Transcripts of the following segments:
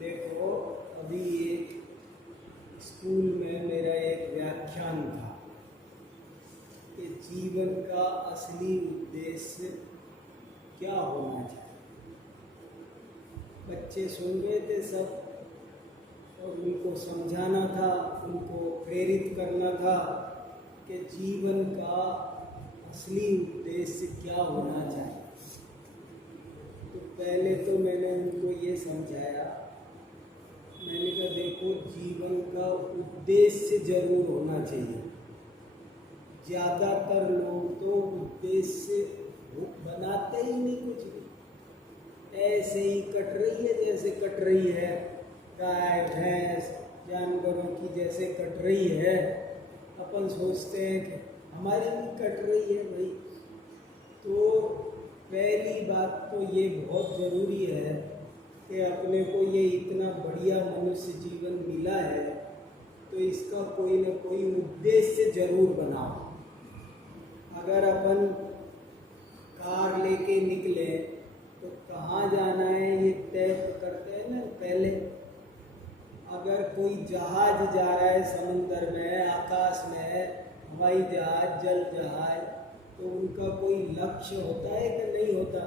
देखो, अभी एक स्कूल में मेरा एक व्याख्यान था कि जीवन का असली उद्देश्य क्या होना चाहिए। बच्चे सुन रहे थे सब और उनको समझाना था, उनको प्रेरित करना था कि जीवन का असली उद्देश्य क्या होना चाहिए। तो पहले तो मैंने उनको ये समझाया, मैंने कहा देखो, जीवन का उद्देश्य जरूर होना चाहिए। ज़्यादातर लोग तो उद्देश्य बनाते ही नहीं, कुछ भी ऐसे ही कट रही है जैसे कट रही है, गाय भैंस जानवरों की जैसे कट रही है। अपन सोचते हैं कि हमारी भी कट रही है भाई। तो पहली बात तो ये बहुत ज़रूरी है कि अपने को ये इतना बढ़िया मनुष्य जीवन मिला है तो इसका कोई ना कोई उद्देश्य जरूर बनाओ। अगर अपन कार लेके निकले तो कहाँ जाना है ये तय करते हैं ना पहले। अगर कोई जहाज जा रहा है समुद्र में, आकाश में, हवाई जहाज, जल जहाज, तो उनका कोई लक्ष्य होता है कि नहीं होता।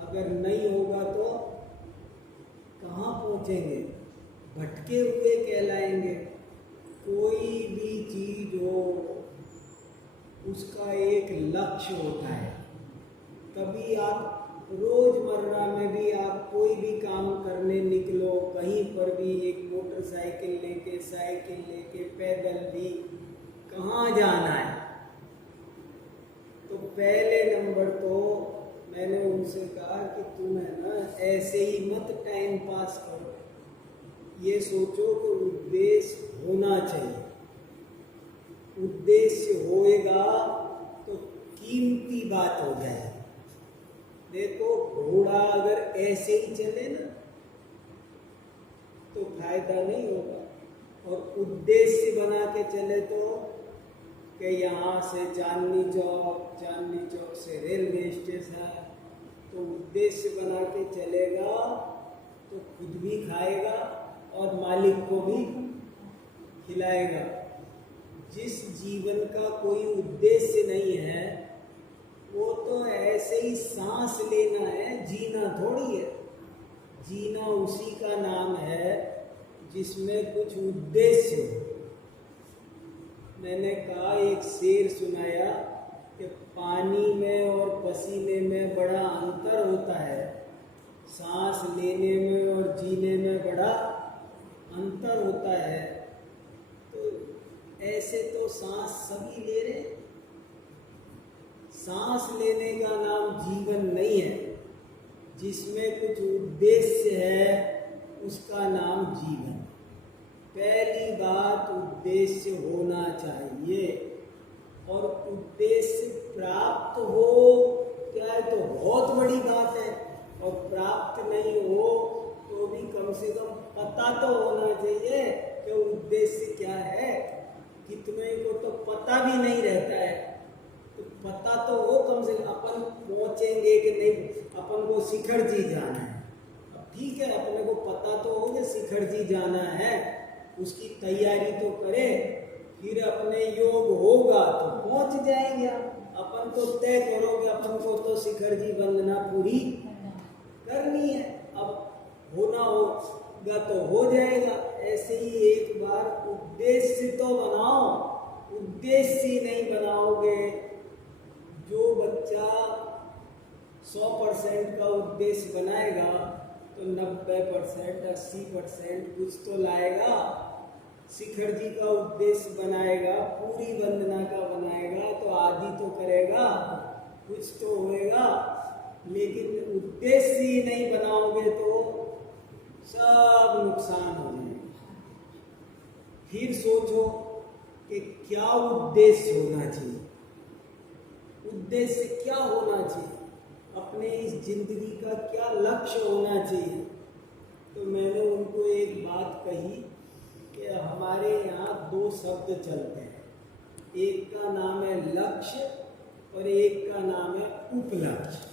अगर नहीं होगा तो कहाँ पहुँचेंगे, भटके हुए कहलाएंगे। कोई भी चीज हो उसका एक लक्ष्य होता है। कभी आप रोजमर्रा में भी आप कोई भी काम करने निकलो, कहीं पर भी एक मोटरसाइकिल लेके, साइकिल लेके, पैदल भी, कहाँ जाना है। तो पहले नंबर तो मैंने उनसे कहा कि तुम है ना ऐसे ही मत टाइम पास करो, ये सोचो कि उद्देश्य होना चाहिए। उद्देश्य होएगा तो कीमती बात हो जाए। देखो, घोड़ा अगर ऐसे ही चले ना तो फायदा नहीं होगा, और उद्देश्य बना के चले तो कि यहाँ से चांदनी चौक से रेलवे स्टेशन, तो उद्देश्य बना के चलेगा तो खुद भी खाएगा और मालिक को भी खिलाएगा। जिस जीवन का कोई उद्देश्य नहीं है वो तो ऐसे ही सांस लेना है, जीना थोड़ी है। जीना उसी का नाम है जिसमें कुछ उद्देश्य हो। मैंने कहा, एक शेर सुनाया कि पानी में और पसीने में बड़ा अंतर होता है, सांस लेने में और जीने में बड़ा अंतर होता है। तो ऐसे तो सांस सभी ले रहे, सांस लेने का नाम जीवन नहीं है। जिसमें कुछ उद्देश्य है उसका नाम जीवन। पहली बात, उद्देश्य होना चाहिए, और उद्देश्य प्राप्त हो क्या है तो बहुत बड़ी बात है, और प्राप्त नहीं हो तो भी कम से कम पता तो होना चाहिए कि उद्देश्य क्या है। कितने को तो पता भी नहीं रहता है, तो पता तो हो कम से कम। अपन पहुंचेंगे कि नहीं, अपन को शिखर जी जाना है, अब ठीक है, अपने को पता तो हो कि शिखर जी जाना है, उसकी तैयारी तो करे, फिर अपने योग होगा तो पहुंच जाएंगे आप। अपन तो तय करोगे, अपन को तो शिखर जी वंदना पूरी करनी है, अब होना होगा तो हो जाएगा। ऐसे ही एक बार उद्देश्य तो बनाओ, उद्देश्य नहीं बनाओगे, जो बच्चा 100% का उद्देश्य बनाएगा तो 90%, 80% कुछ तो लाएगा। शिखर जी का उद्देश्य बनाएगा, पूरी वंदना का बनाएगा तो आदि तो करेगा, कुछ तो होएगा। लेकिन उद्देश्य ही नहीं बनाओगे तो सब नुकसान हो जाएगा। फिर सोचो कि क्या उद्देश्य होना चाहिए, उद्देश्य क्या होना चाहिए, अपने इस जिंदगी का क्या लक्ष्य होना चाहिए। तो मैंने उनको एक बात कही कि हमारे यहाँ 2 शब्द चलते हैं, एक का नाम है लक्ष्य और एक का नाम है उपलक्ष्य।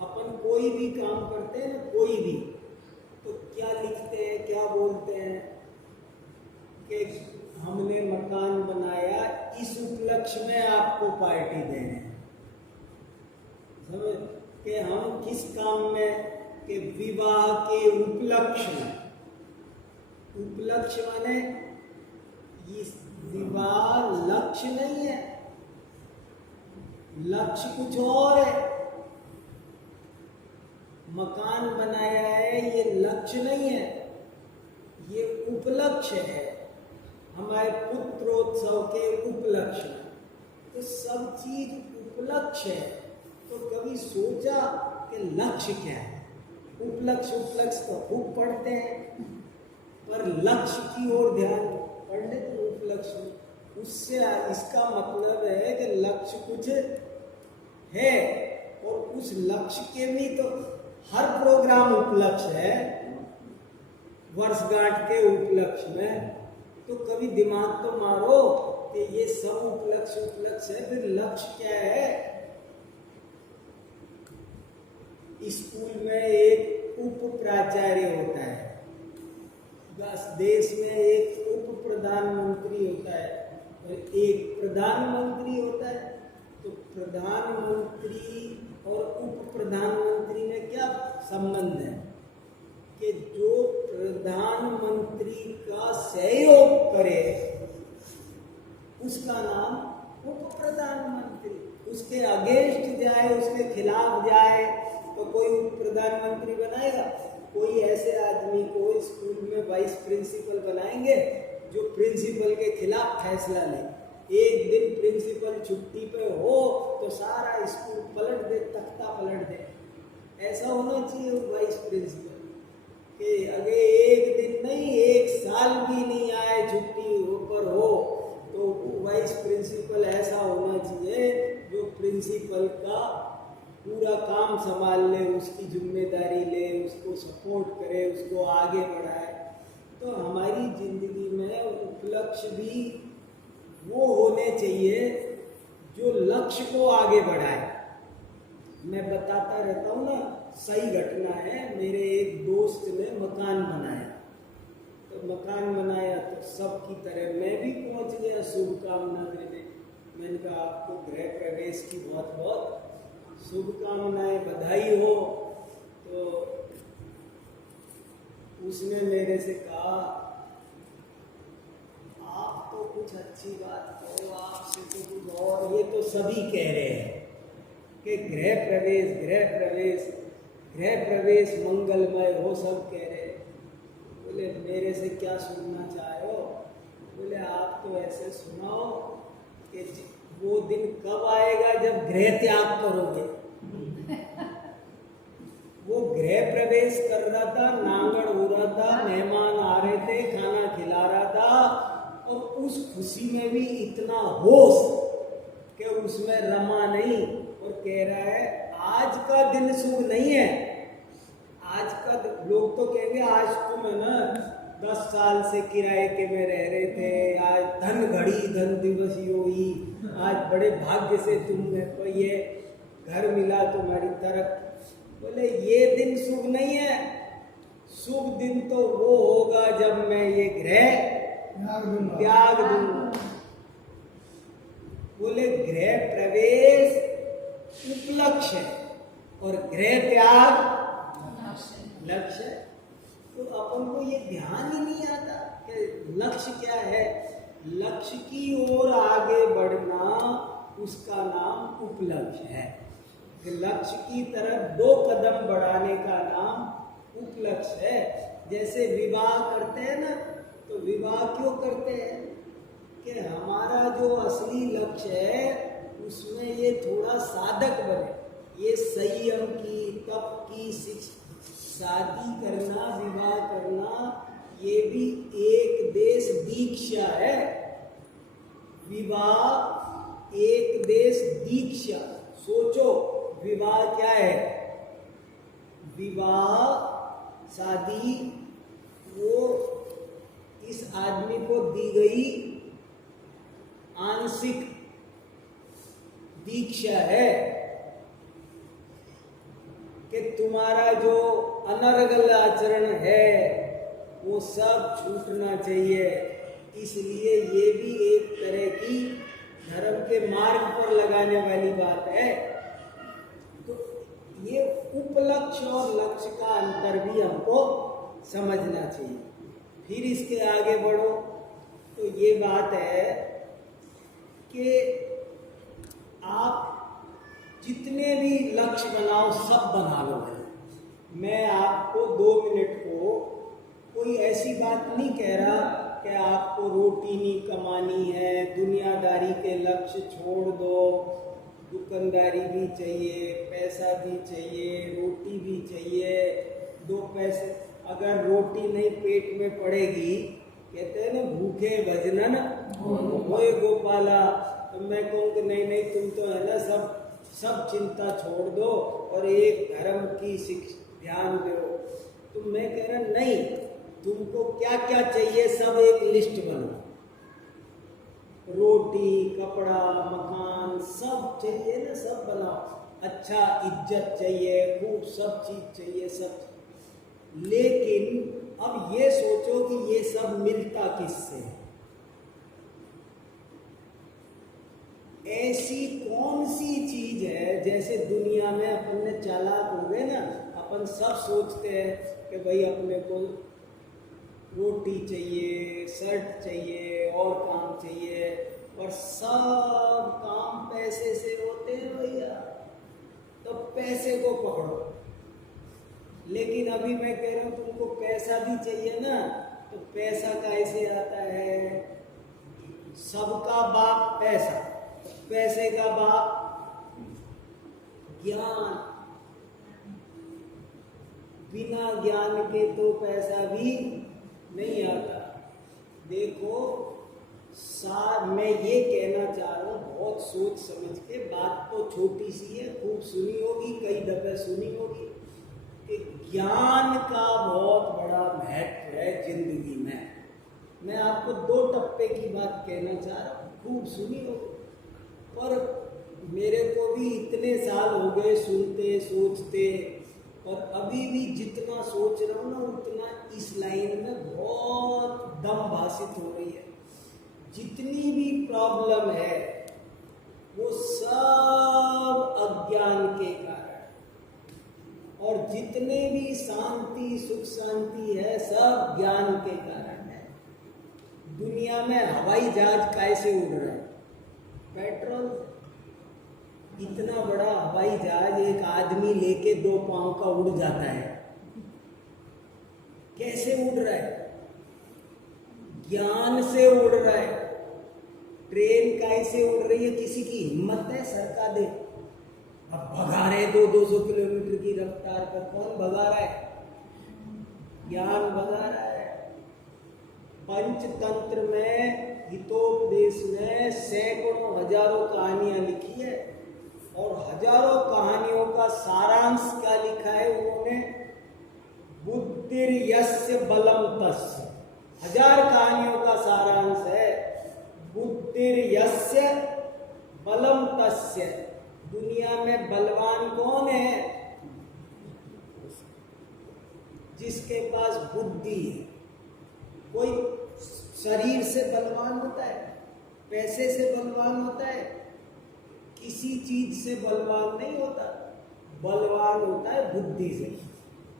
अपन कोई भी काम करते हैं ना, कोई भी, तो क्या लिखते हैं, क्या बोलते हैं कि हमने मकान बनाया, इस उपलक्ष्य में आपको पार्टी देने, समझ कि हम किस काम में, कि विवाह के उपलक्ष्य में। उपलक्ष्य माने इस विवाह लक्ष्य नहीं है, लक्ष्य कुछ और है। मकान बनाया है ये लक्ष्य नहीं है, ये उपलक्ष्य है, हमारे पुत्रोत्सव के उपलक्ष्य। तो सब चीज उपलक्ष्य है। तो कभी सोचा कि लक्ष्य क्या है? उपलक्ष्य तो खूब पढ़ते हैं, पर लक्ष्य की ओर ध्यान पढ़ने तो उपलक्ष्य, उससे इसका मतलब है कि लक्ष्य कुछ है, और उस लक्ष्य के भी तो हर प्रोग्राम उपलक्ष्य है, वर्षगांठ के उपलक्ष्य में। तो कभी दिमाग तो मारो कि ये सब उपलक्ष्य है, फिर लक्ष्य क्या है? स्कूल में एक उप प्राचार्य होता है, देश में एक उप प्रधानमंत्री होता है और एक प्रधानमंत्री होता है। तो प्रधानमंत्री और उप प्रधानमंत्री में क्या संबंध है कि जो प्रधानमंत्री का सहयोग करे उसका नाम उप प्रधानमंत्री, उसके अगेंस्ट जाए, उसके खिलाफ जाए तो कोई उप प्रधानमंत्री बनाएगा? कोई ऐसे आदमी को स्कूल में वाइस प्रिंसिपल बनाएंगे जो प्रिंसिपल के खिलाफ फैसला ले। एक दिन प्रिंसिपल छुट्टी पे हो तो सारा स्कूल पलट दे, तख्ता पलट दे। ऐसा होना चाहिए वाइस प्रिंसिपल कि अगर एक दिन नहीं, एक साल भी नहीं आए छुट्टी ऊपर हो तो वाइस प्रिंसिपल ऐसा होना चाहिए जो प्रिंसिपल का पूरा काम संभाल ले, उसकी जिम्मेदारी ले, उसको सपोर्ट करे, उसको आगे बढ़ाए। तो हमारी जिंदगी में उपलक्ष्य भी वो होने चाहिए जो लक्ष्य को आगे बढ़ाए। मैं बताता रहता हूँ ना, सही घटना है। मेरे एक दोस्त ने मकान बनाया, तो मकान बनाया तो सबकी तरह मैं भी पहुँच गया शुभकामना देने। मैंने कहा आपको गृह प्रवेश की बहुत बहुत शुभकामनाएं, बधाई हो। तो उसने मेरे से कहा आप तो कुछ अच्छी बात कहो, आपसे तो कुछ और, ये तो सभी कह रहे हैं कि गृह प्रवेश मंगलमय हो, सब कह रहे हैं। बोले मेरे से क्या सुनना चाहे हो? बोले आप तो ऐसे सुनाओ कि वो दिन कब आएगा जब गृह त्याग करोगे। वो गृह प्रवेश कर रहा था, नांगड़ हो रहा था, मेहमान आ रहे थे, खाना खिला रहा था, और उस खुशी में भी इतना होश कि उसमें रमा नहीं, और कह रहा है आज का दिन शुभ नहीं है। आज का लोग तो कहेंगे आज तुम है ना 10 साल से किराए के में रह रहे थे, आज धन घड़ी धन दिवस योई, आज बड़े भाग्य से तुम्हें तो ये घर मिला तुम्हारी तरफ। बोले ये दिन शुभ नहीं है, शुभ दिन तो वो होगा जब मैं ये गृह त्याग दूंगा। बोले गृह प्रवेश उपलक्ष्य है और गृह त्याग लक्ष्य है। तो अपन को ये ध्यान ही नहीं आता कि लक्ष्य क्या है। लक्ष्य की ओर आगे बढ़ना उसका नाम उपलक्ष्य है। कि लक्ष्य की तरफ 2 कदम बढ़ाने का नाम उपलक्ष्य है। जैसे विवाह करते हैं ना, तो विवाह क्यों करते हैं कि हमारा जो असली लक्ष्य है उसमें ये थोड़ा साधक बने। ये संयम की, तप की शादी करना, विवाह करना, ये भी एक देश दीक्षा है। विवाह एक देश दीक्षा। सोचो विवाह क्या है। विवाह शादी वो इस आदमी को दी गई आंशिक दीक्षा है कि तुम्हारा जो अनर्गल आचरण है वो सब छूटना चाहिए। इसलिए ये भी एक तरह की धर्म के मार्ग पर लगाने वाली बात है। तो ये उपलक्ष्य और लक्ष्य का अंतर भी हमको समझना चाहिए। फिर इसके आगे बढ़ो तो ये बात है कि आप जितने भी लक्ष्य बनाओ सब बना लो। मैं आपको 2 मिनट को कोई ऐसी बात नहीं कह रहा कि आपको रोटी नहीं कमानी है, दुनियादारी के लक्ष्य छोड़ दो, दुकानदारी भी चाहिए, पैसा भी चाहिए, रोटी भी चाहिए। 2 पैसे अगर रोटी नहीं पेट में पड़ेगी, कहते हैं ना भूखे भजनन होए गोपाला। तो मैं कहूँ कि नहीं तुम तो है ना सब चिंता छोड़ दो और एक धर्म की ध्यान दो। तो मैं कह रहा नहीं, तुमको क्या क्या चाहिए सब एक लिस्ट बनाओ। रोटी, कपड़ा, मकान सब चाहिए ना, सब बनाओ। अच्छा इज्जत चाहिए, खूब सब चीज चाहिए सब। लेकिन अब ये सोचो कि ये सब मिलता किससे है। ऐसी कौन सी चीज है, जैसे दुनिया में अपन चालाक हो गए ना, अपन सब सोचते हैं कि भाई अपने को रोटी चाहिए, शर्ट चाहिए और काम चाहिए, और सब काम पैसे से होते हैं भैया। तो पैसे को पकड़ो। लेकिन अभी मैं कह रहा हूं तुमको पैसा भी चाहिए ना, तो पैसा कैसे आता है। सबका बाप पैसा, पैसे का बाप ज्ञान। बिना ज्ञान के तो पैसा भी नहीं आता। देखो मैं ये कहना चाह रहा हूँ बहुत सोच समझ के, बात तो छोटी सी है, खूब सुनी होगी, कई दफे सुनी होगी कि ज्ञान का बहुत बड़ा महत्व है जिंदगी में। मैं आपको 2 टप्पे की बात कहना चाह रहा हूँ, खूब सुनी होगी। पर मेरे को भी इतने साल हो गए सुनते सोचते, और अभी भी जितना सोच रहा हूँ ना उतना इस लाइन में बहुत दम भाषित हो रही है। जितनी भी प्रॉब्लम है वो सब अज्ञान के कारण, और जितने भी शांति सुख शांति है सब ज्ञान के कारण है। दुनिया में हवाई जहाज कैसे उड़ रहा है, पेट्रोल। इतना बड़ा हवाई जहाज एक आदमी लेके 2 पांव का उड़ जाता है, कैसे उड़ रहा है, ज्ञान से उड़ रहा है। ट्रेन कैसे उड़ रही है, किसी की हिम्मत है सरका दे। अब भगा रहे 200 किलोमीटर की रफ्तार पर, कौन भगा रहा है, ज्ञान भगा रहा है। पंचतंत्र में हितोपदेश में सैकड़ों हजारों कहानियां लिखी है, और हजारों कहानियों का सारांश क्या लिखा है उन्होंने, बुद्धिर्यस्य बलम तस्य। 1000 कहानियों का सारांश है बुद्धिर्यस्य बलम तस्य। दुनिया में बलवान कौन है, जिसके पास बुद्धि है। कोई शरीर से बलवान होता है, पैसे से बलवान होता है, किसी चीज से बलवान नहीं होता। बलवान होता है बुद्धि से।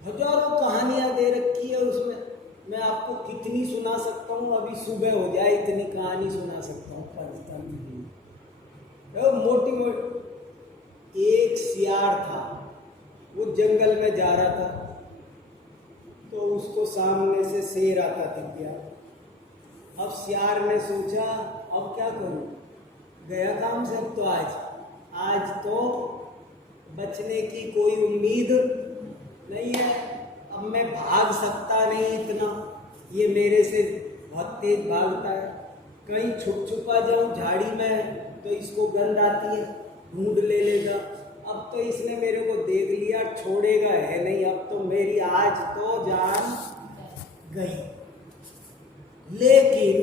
हजारों कहानियां दे रखी है उसमें, मैं आपको कितनी सुना सकता हूँ, अभी सुबह हो जाए इतनी कहानी सुना सकता हूँ पंचतंत्र की। मोटी मोटी। एक सियार था, वो जंगल में जा रहा था, तो उसको सामने से शेर आता दिख गया। अब सियार ने सोचा अब क्या करूं, गया काम से। अब तो आज तो बचने की कोई उम्मीद नहीं है, अब मैं भाग सकता नहीं इतना, ये मेरे से बहुत तेज भागता है, कहीं छुप छुपा जाऊं झाड़ी में तो इसको गंध आती है, ढूंढ ले लेगा। अब तो इसने मेरे को देख लिया, छोड़ेगा है नहीं, अब तो मेरी आज तो जान गई। लेकिन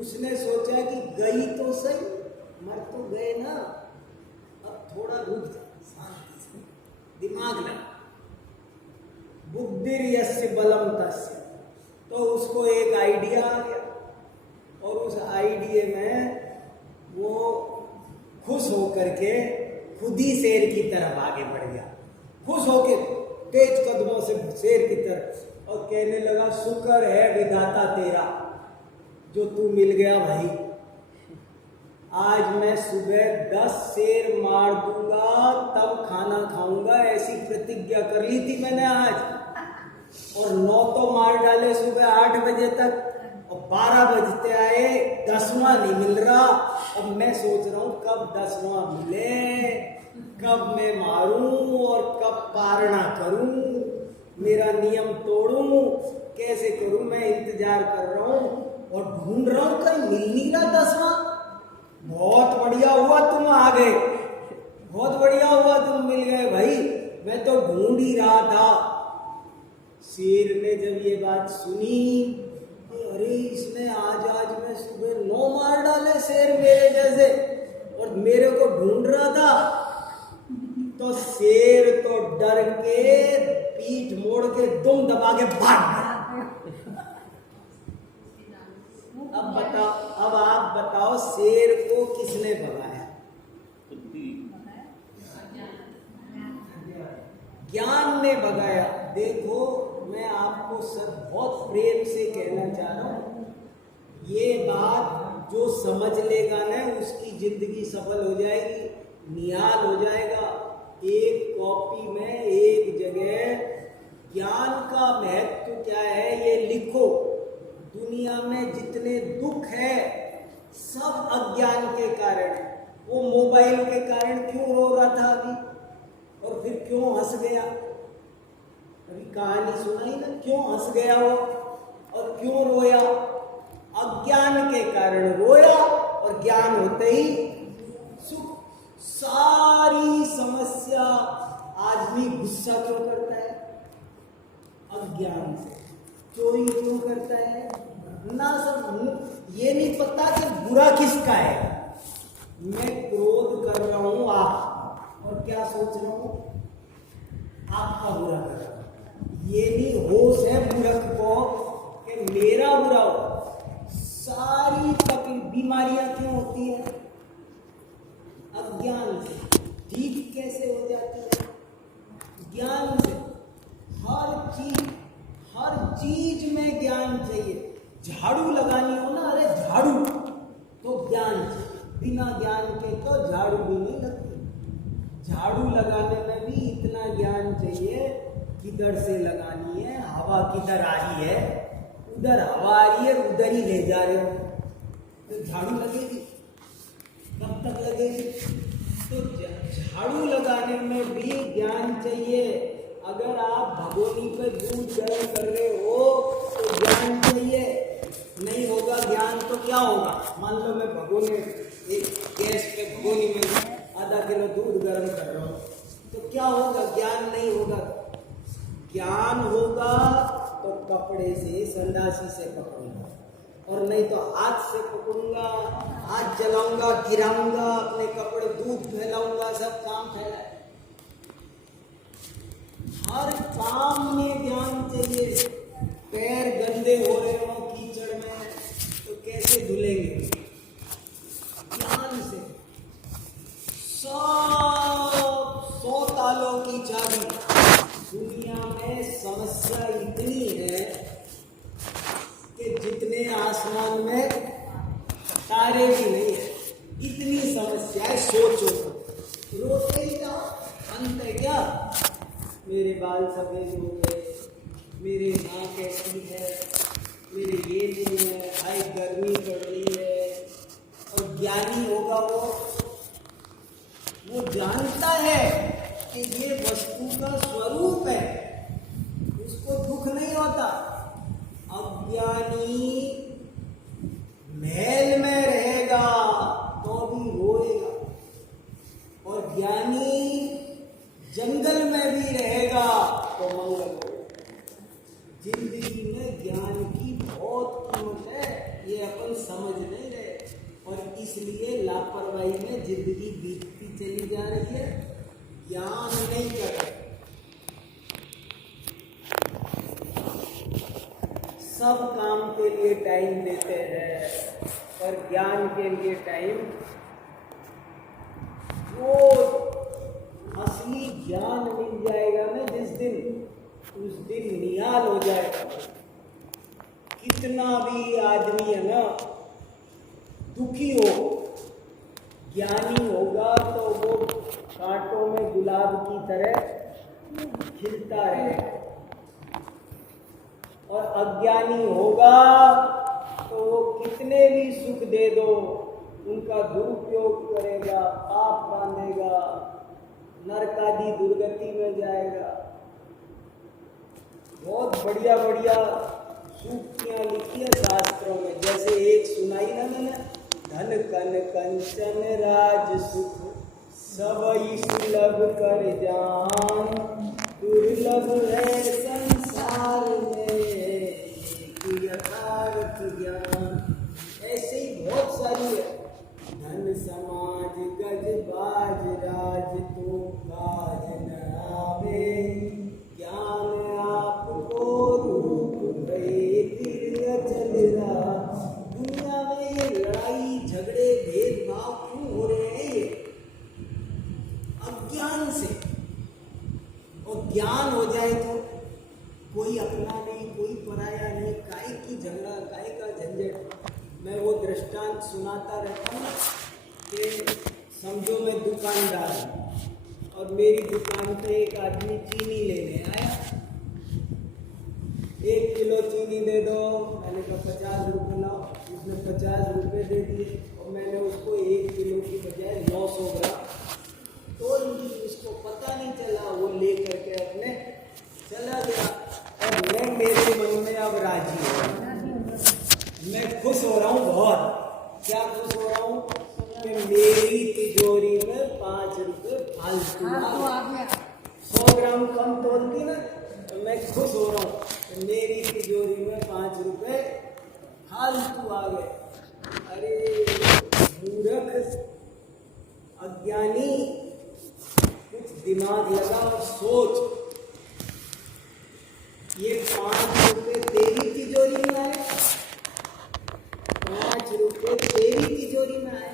उसने सोचा कि गई तो सही, मर तो गए ना, अब थोड़ा रुक जा, शांति से दिमाग लगा। बुद्धिर यस्य बलम तस्य, तो उसको एक आइडिया आ गया, और उस आइडिया में वो खुश होकर के खुद ही शेर की तरफ आगे बढ़ गया, खुश होकर तेज कदमों से शेर की तरफ, और कहने लगा शुक्र है विधाता तेरा जो तू मिल गया भाई, आज मैं सुबह 10 शेर मार दूंगा तब खाना खाऊंगा, ऐसी प्रतिज्ञा कर ली थी मैंने आज, और 9 तो मार डाले सुबह 8 बजे तक, और 12 बजते आए 10वां नहीं मिल रहा। अब मैं सोच रहा हूं कब 10वां मिले, कब मैं मारूं और कब पारणा करूं, मेरा नियम तोड़ूं, कैसे करूं, मैं इंतजार कर रहा हूं और ढूंढ रहा हूं, कहीं मिल नहीं रहा 10वां। बहुत बढ़िया हुआ तुम आ गए, बहुत बढ़िया हुआ तुम मिल गए भाई, मैं तो ढूंढ ही रहा था। शेर ने जब ये बात सुनी, अरे इसने आज मैं सुबह 9 मार डाले शेर मेरे जैसे, और मेरे को ढूंढ रहा था, तो शेर तो डर के पीठ मोड़ के दुम दबा के भाग गया। अब बताओ, अब आप बताओ शेर को किसने भगाया? ज्ञान ने भगाया। देखो मैं आपको सब बहुत प्रेम से कहना चाह रहा हूं, ये बात जो समझ लेगा ना उसकी जिंदगी सफल हो जाएगी, निहाल हो जाएगा। एक कॉपी में एक जगह ज्ञान का महत्व क्या है ये लिखो। दुनिया में जितने दुख है सब अज्ञान के कारण। वो मोबाइल के कारण क्यों रो रहा था अभी, और फिर क्यों हंस गया, अभी कहानी सुनाई ना, क्यों हंस गया वो और क्यों रोया? अज्ञान के कारण रोया, और ज्ञान होते ही सुख। सारी समस्या आदमी गुस्सा क्यों करता है? अज्ञान से। चोरी क्यों करता है? ना सब ये नहीं पता कि बुरा किसका है। मैं क्रोध कर रहा हूं आप, और क्या सोच रहा हूं? आपका बुरा कर रहा हूं। ये नहीं होश है मूर्ख को कि मेरा बुरा हो। सारी तकलीफ बीमारियां क्यों होती है? अज्ञान से। ठीक कैसे हो जाती है? ज्ञान से। हर चीज में ज्ञान चाहिए। झाड़ू लगानी हो ना, अरे झाड़ू तो ज्ञान चाहिए, बिना ज्ञान के तो झाड़ू भी नहीं लगती। झाड़ू लगाने में भी इतना ज्ञान चाहिए, किधर से लगानी है, हवा किधर आ रही है, उधर हवा आ रही है उधर ही ले जा रहे हो तो झाड़ू लगेगी, कब तक लगेगी? तो झाड़ू लगाने में भी ज्ञान चाहिए। अगर आप भगोनी पे दूध गर्म कर रहे हो तो ज्ञान चाहिए। नहीं होगा ज्ञान तो क्या होगा? मान लो मैं भगोने एक गैस पे भगोनी में आधा किलो दूध गर्म कर रहा हूँ, तो क्या होगा? ज्ञान नहीं होगा। ज्ञान होगा तो कपड़े से, संडासी से पकड़ूंगा, और नहीं तो हाथ से पकड़ूंगा, हाथ जलाऊंगा, गिराऊंगा, अपने कपड़े दूध फैलाऊंगा, सब काम फैलाए। हर काम में ज्ञान चाहिए। पैर गंदे हो रहे हो कीचड़ में, कैसे धुलेंगे? ज्ञान से। सब 100 तालों की चाबी। दुनिया में समस्या इतनी है कि जितने आसमान में तारे भी नहीं है, इतनी समस्याएं। सोचो, रोते ही जाओ, अंत है क्या? मेरे बाल सफेद हो गए, मेरी नाक कैसी है, मेरे ये नहीं है, हाय गर्मी पड़ रही है। और ज्ञानी होगा वो जानता है कि ये वस्तु का स्वरूप है, उसको दुख नहीं होता। अज्ञानी महल में रहेगा तो भी रोएगा, और ज्ञानी जंगल में भी रहेगा तो मंगल होगा। जिंदगी में ज्ञान की बहुत कीमत है, ये अपन समझ नहीं रहे, और इसलिए लापरवाही में जिंदगी बीतती चली जा रही है। ज्ञान नहीं कर रहे, सब काम के लिए टाइम देते हैं, पर ज्ञान के लिए टाइम, वो असली ज्ञान मिल जाएगा ना जिस दिन, उस दिन निहाल हो जाएगा। कितना भी आदमी है ना दुखी हो, ज्ञानी होगा तो वो कांटों में गुलाब की तरह खिलता है, और अज्ञानी होगा तो वो कितने भी सुख दे दो उनका दुरुपयोग करेगा, पाप बांधेगा, नरकादि दुर्गति में जाएगा। बहुत बढ़िया बढ़िया सूक्तियां लिखी है शास्त्रों में, जैसे एक सुनाई ना मैंने, धन कन कंचन राज सुख सबई सुलभ कर जान, दुर्लभ है संसार में यथार्थ ज्ञान। ऐसे ही बहुत सारी है। धन समाज गज बाज राज तो काज न आवे, ज्ञान आपको रूप भय फिर अचल रहा। दुनिया में ये लड़ाई झगड़े भेदभाव क्यों हो रहे हैं? ये अज्ञान से। और ज्ञान हो जाए तो कोई अपना नहीं, कोई पराया नहीं, काहे की झगड़ा, काहे का झंझट। मैं वो दृष्टांत सुनाता रहता हूँ कि समझो मैं दुकानदार हूँ और मेरी दुकान पे एक आदमी चीनी लेने आया। 1 किलो चीनी दे दो, मैंने कहा 50 रुपये लाओ। उसने 50 रुपये दे दिए और मैंने उसको 1 किलो की बजाय 900 ग्राम तोल दी। उसको पता नहीं चला, वो ले करके अपने चला गया, और मैं मेरे मन में अब राजी हूँ, मैं खुश हो रहा हूँ बहुत। क्या खुश हो रहा हूँ कि मेरी तिजोरी में 5 रुपये फालतू आ गया। 100 ग्राम कम तोल दी ना, तो मैं खुश हो रहा हूँ कि मेरी तिजोरी में 5 रुपये फालतू आ गए। अरे मूर्ख अज्ञानी, कुछ दिमाग लगा और सोच, ये 5 रुपये तेरी तिजोरी में आए, 5 रुपये तेरी तिजोरी में आए।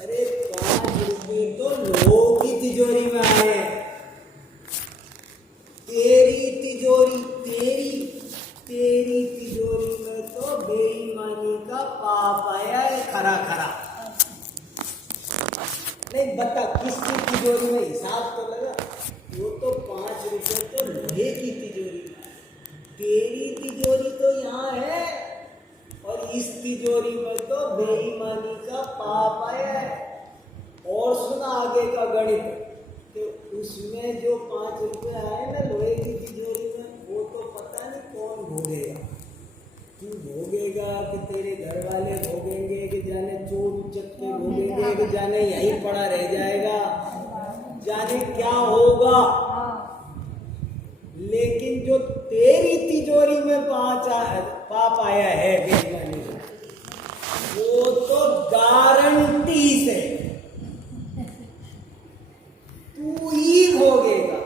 अरे 5 रुपये तो लोगों की तिजोरी में आए। तेरी तिजोरी, तेरी तिजोरी में तो बेईमानी का पाप आया है खरा खरा। नहीं बता किसकी तिजोरी में, हिसाब तो लगा। वो तो 5 रुपये तो लोहे की तिजोरी में, तेरी तिजोरी तो यहाँ है, और इस तिजोरी में तो बेईमानी का पाप आया है। और सुना आगे का गणित, तो उसमें जो 5 रुपये आए ना लोहे की तिजोरी में, वो तो पता नहीं कौन भोगेगा। तू भोगेगा कि तेरे घर वाले भोगेंगे, कि जाने चोर उचक्के भोगेंगे, कि जाने यहीं पड़ा रह जाएगा, जाने क्या होगा। लेकिन जो तेरी तिजोरी में पाप आया है बेईमानी, वो तो गारंटी से तू ही भोगेगा।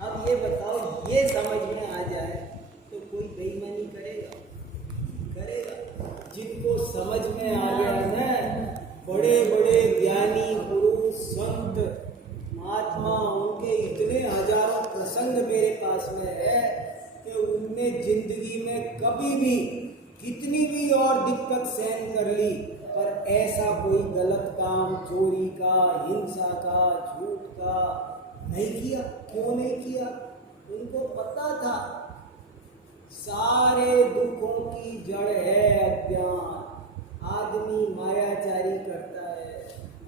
अब ये बताओ, ये समझ में आ जाए तो कोई बेईमानी करेगा? जिनको समझ में आ गया ना, बड़े बड़े ज्ञानी पुरुष संत महात्मा, उनके इतने हजारों प्रसंग मेरे पास में है कि उनने जिंदगी में कभी भी कितनी भी और दिक्कत सहन कर ली, पर ऐसा कोई गलत काम, चोरी का, हिंसा का, झूठ का नहीं किया। क्यों नहीं किया? उनको पता था सारे दुखों की जड़ है अज्ञान। आदमी मायाचारी करता है,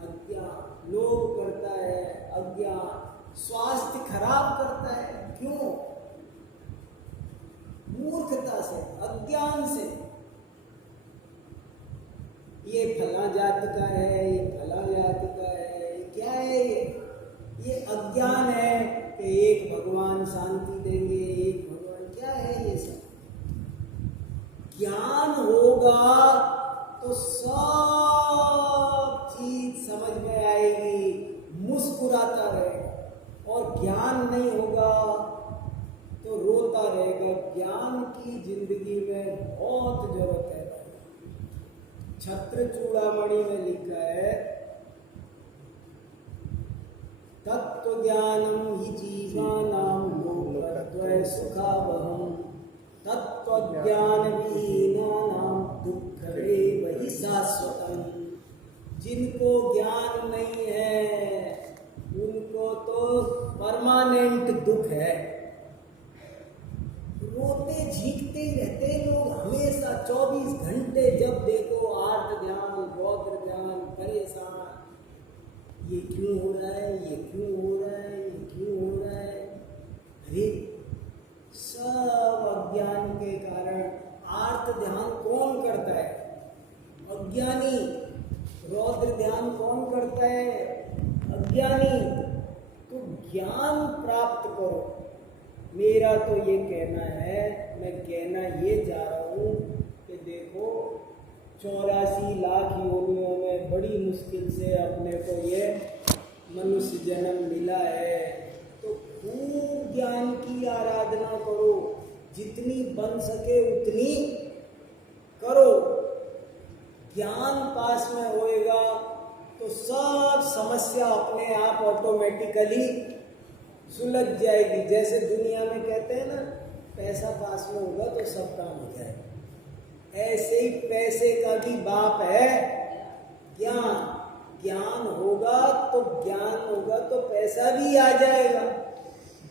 अज्ञान। लोभ करता है, अज्ञान। स्वास्थ्य खराब करता है, क्यों? मूर्खता से, अज्ञान से। ये फला जात का है, ये फला जात का है, ये क्या है? ये अज्ञान है कि एक भगवान शांति देंगे, एक भगवान, क्या है ये सब? ज्ञान होगा तो सब चीज समझ में आएगी, मुस्कुराता रहेगा। और ज्ञान नहीं होगा तो रोता रहेगा। ज्ञान की जिंदगी में बहुत जरूरत है। छत्र चूड़ामणि में लिखा है, तत्व ज्ञानम ही जीवानां लोकत्रय सुखावहम्, तत्व ज्ञान विहीनानां दुःखमेव हि शाश्वतम्। जिनको ज्ञान नहीं है उनको तो परमानेंट दुख है। रोते झींकते ही रहते लोग हमेशा 24 घंटे, जब देखो आर्त ध्यान, रौद्र ध्यान, परेशान। ये क्यों हो रहा है, ये क्यों हो रहा है, ये क्यों हो रहा है? अरे सब अज्ञान के कारण। आर्त ध्यान कौन करता है? अज्ञानी। रौद्र ध्यान कौन करता है? अज्ञानी। तो ज्ञान प्राप्त करो। मेरा तो ये कहना है, मैं कहना ये जा रहा हूँ कि देखो 84 लाख योनियों में बड़ी मुश्किल से अपने को ये मनुष्य जन्म मिला है, तो खूब ज्ञान की आराधना करो, जितनी बन सके उतनी करो। ज्ञान पास में होएगा तो सब समस्या अपने आप ऑटोमेटिकली सुलझ जाएगी। जैसे दुनिया में कहते हैं ना, पैसा पास में होगा तो सब काम हो जाएगा, ऐसे ही पैसे का भी बाप है ज्ञान। ज्ञान होगा तो पैसा भी आ जाएगा।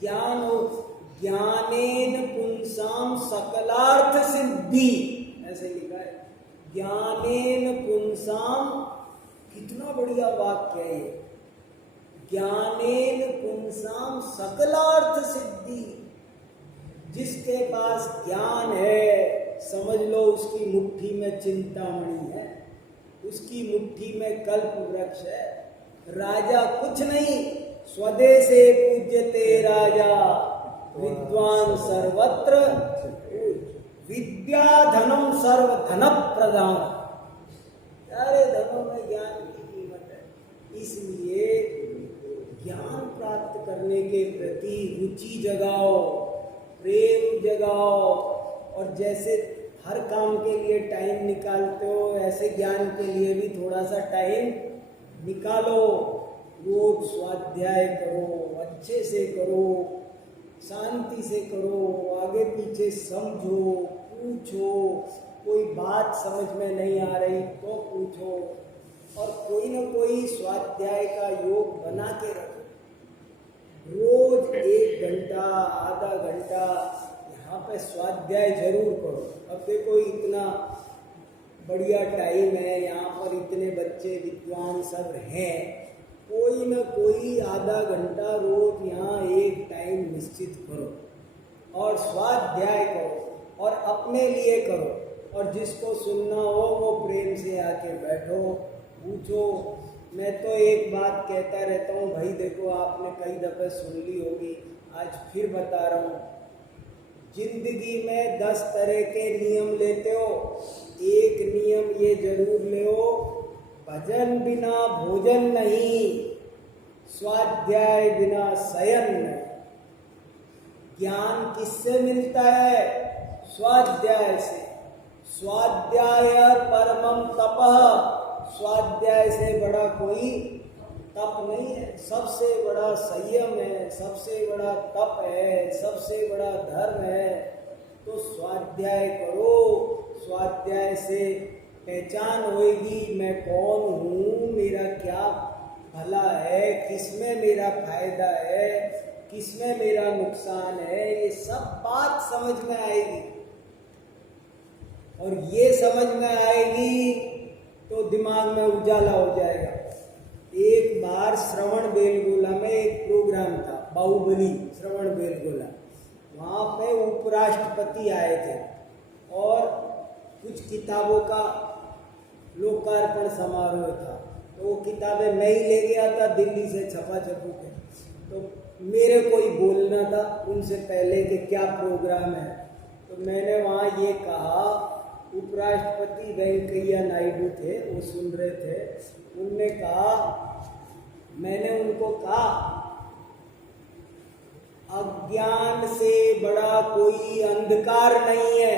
ज्ञान हो, ज्ञानेन पुंसाम सकलार्थ सिद्धि, ऐसे लिखा है। ज्ञानेन पुंसाम, कितना बढ़िया वाक्य है ये। ज्ञानेन पुंसाम सकलार्थ सिद्धि। जिसके पास ज्ञान है, समझ लो उसकी मुट्ठी में चिंतामणि है, उसकी मुट्ठी में कल्प वृक्ष है। राजा कुछ नहीं, स्वदेशे पूज्यते राजा, विद्वान सर्वत्र, विद्या धनम सर्व धन प्रदान। सारे धनों में ज्ञान की कीमत है। इसलिए ज्ञान प्राप्त करने के प्रति रुचि जगाओ, प्रेम जगाओ। और जैसे हर काम के लिए टाइम निकालते हो, ऐसे ज्ञान के लिए भी थोड़ा सा टाइम निकालो। रोज स्वाध्याय करो, अच्छे से करो, शांति से करो, आगे पीछे समझो, पूछो। कोई बात समझ में नहीं आ रही तो पूछो, और कोई न कोई स्वाध्याय का योग बना के रखो। रोज 1 घंटा, आधा घंटा यहाँ पे स्वाध्याय जरूर करो। अब देखो इतना बढ़िया टाइम है, यहाँ पर इतने बच्चे विद्वान सब हैं, कोई न कोई आधा घंटा रोज यहाँ एक टाइम निश्चित करो और स्वाध्याय करो और अपने लिए करो। और जिसको सुनना हो वो प्रेम से आके बैठो, पूछो। मैं तो एक बात कहता रहता हूँ भाई, देखो आपने कई दफ़े सुन ली होगी, आज फिर बता रहा हूँ। जिंदगी में 10 तरह के नियम लेते हो, एक नियम ये जरूर ले, भजन बिना भोजन नहीं, स्वाध्याय बिना शयन नहीं। ज्ञान किससे मिलता है? स्वाध्याय से। स्वाध्याय परमम तपः, स्वाध्याय से बड़ा कोई तप नहीं है, सबसे बड़ा संयम है, सबसे बड़ा तप है, सबसे बड़ा धर्म है। तो स्वाध्याय करो, स्वाध्याय से पहचान होएगी मैं कौन हूँ, मेरा क्या भला है, किसमें मेरा फायदा है, किसमें मेरा नुकसान है, ये सब बात समझ में आएगी। और ये समझ में आएगी तो दिमाग में उजाला हो जाएगा। एक बार श्रवण बेलगोला में एक प्रोग्राम था, बाहुबली श्रवण बेलगोला, वहाँ पे उपराष्ट्रपति आए थे और कुछ किताबों का लोकार्पण समारोह था। तो वो किताबें मैं ही ले गया था दिल्ली से छपा छपू के, तो मेरे को ही बोलना था उनसे पहले कि क्या प्रोग्राम है। तो मैंने वहाँ ये कहा, उपराष्ट्रपति वेंकैया नायडू थे, वो सुन रहे थे। उनने कहा, मैंने उनको कहा, अज्ञान से बड़ा कोई अंधकार नहीं है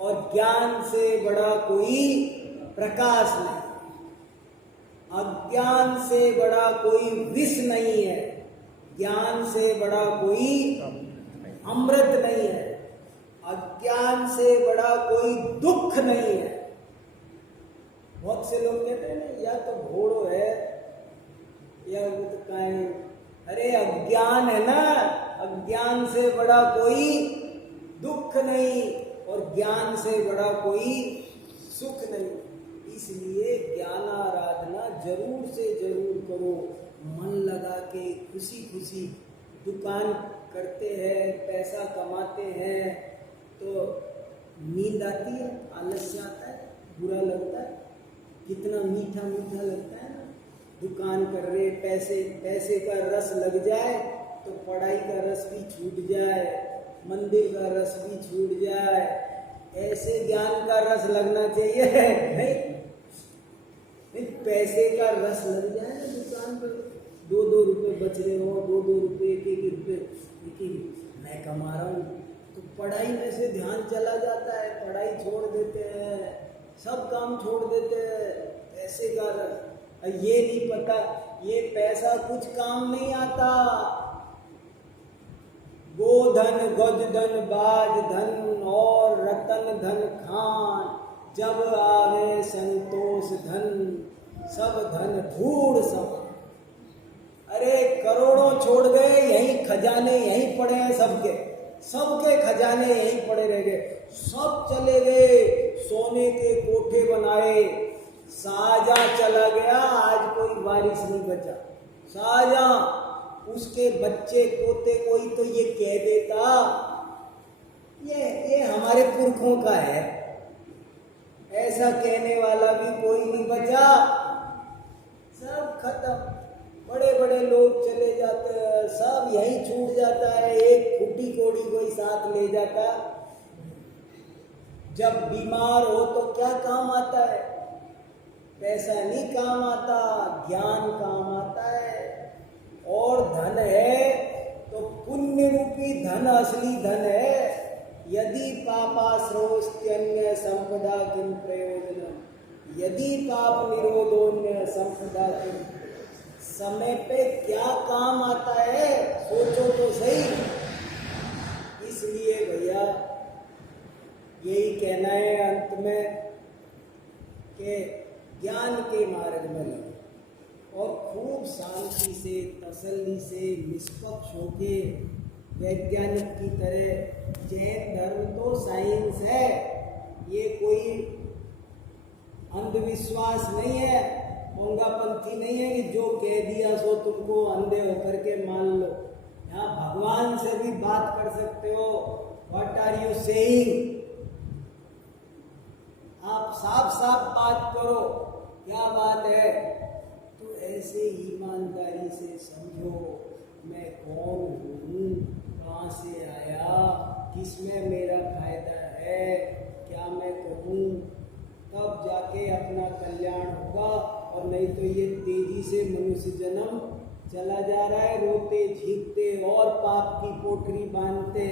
और ज्ञान से बड़ा कोई प्रकाश नहीं। अज्ञान से बड़ा कोई विष नहीं है, ज्ञान से बड़ा कोई अमृत नहीं है, अज्ञान से बड़ा कोई दुख नहीं है। बहुत से लोग कहते हैं ना, या तो घोड़ो है या वो तो कहीं, अरे अज्ञान है ना, अज्ञान से बड़ा कोई दुख नहीं और ज्ञान से बड़ा कोई सुख नहीं। इसलिए ज्ञान आराधना जरूर से जरूर करो, मन लगा के खुशी खुशी। दुकान करते हैं, पैसा कमाते हैं तो नींद आती है, आलस्य आता है, बुरा लगता है, कितना मीठा मीठा लगता है ना। दुकान कर रहे, पैसे का रस लग जाए तो पढ़ाई का रस भी छूट जाए, मंदिर का रस भी छूट जाए। ऐसे ज्ञान का रस लगना चाहिए नहीं, पैसे का रस लग जाए ना दुकान पर, 2-2 रुपये बच रहे हो, 2-2 रुपये, 1-1 रुपये मैं कमा रहा हूँ, तो पढ़ाई में से ध्यान चला जाता है, पढ़ाई छोड़ देते हैं, सब काम छोड़ देते हैं। पैसे का रस, ये नहीं पता ये पैसा कुछ काम नहीं आता। गोधन गजधन बाज धन और रतन धन खान, जब आवे संतोष धन सब धन धूड़ सब। अरे करोड़ों छोड़ गए, यहीं खजाने यहीं पड़े हैं, सबके खजाने यहीं पड़े रह गए, सब चले गए, सोने के कोठे बनाए, शाहजहां चला गया, आज कोई वारिस नहीं बचा। शाहजहां, उसके बच्चे पोते कोई तो ये कह देता ये हमारे पुरखों का है, ऐसा कहने वाला भी कोई नहीं बचा, सब खत्म। बड़े बड़े लोग चले जाते हैं, सब यही छूट जाता है, एक फूटी कोड़ी कोई साथ ले जाता। जब बीमार हो तो क्या काम आता है? पैसा नहीं काम आता, ज्ञान काम आता है। और धन है तो पुण्य रूपी धन असली धन है। यदि पापाश्रयोस्त्यन्य संपदा किम प्रयोजनम, यदि पाप निरोधोन्य संपदा किम। समय पे क्या काम आता है सोचो तो सही। इसलिए भैया यही कहना है अंत में कि ज्ञान के मार्ग में लगो और खूब शांति से, तसल्ली से, निष्पक्ष होके वैज्ञानिक की तरह। जैन धर्म तो साइंस है, ये कोई अंधविश्वास नहीं है, मोंगापंथी नहीं है कि जो कह दिया सो तुमको अंधे होकर के मान लो। यहाँ भगवान से भी बात कर सकते हो। What are you saying? आप साफ साफ बात करो, क्या बात है? तो ऐसे ईमानदारी से समझो मैं कौन हूँ, कहाँ से आया, किसमें मेरा फायदा है, क्या मैं कहूँ, तब जाके अपना कल्याण होगा। और नहीं तो ये तेजी से मनुष्य जन्म चला जा रहा है, रोते झीकते और पाप की पोटरी बांधते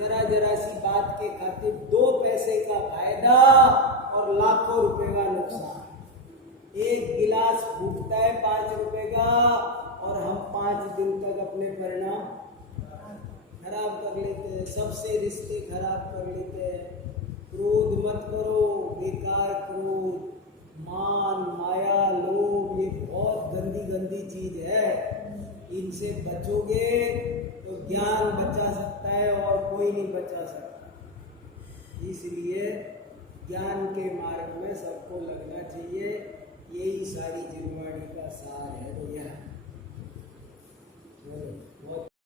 जरा जरा सी बात के खातिर 2 पैसे का फायदा और लाखों रुपए का नुकसान। एक गिलास फूटता है 5 रुपए का और हम 5 दिन तक अपने परिणाम खराब कर लेते हैं, सबसे रिश्ते खराब कर लेते हैं। क्रोध मत करो, बेकार क्रोध, मान माया लोभ, ये बहुत गंदी गंदी चीज है। इनसे बचोगे तो ज्ञान बचा सकता है और कोई नहीं बचा सकता। इसलिए ज्ञान के मार्ग में सबको लगना चाहिए। यही सारी जिनवाणी का सार है भैया।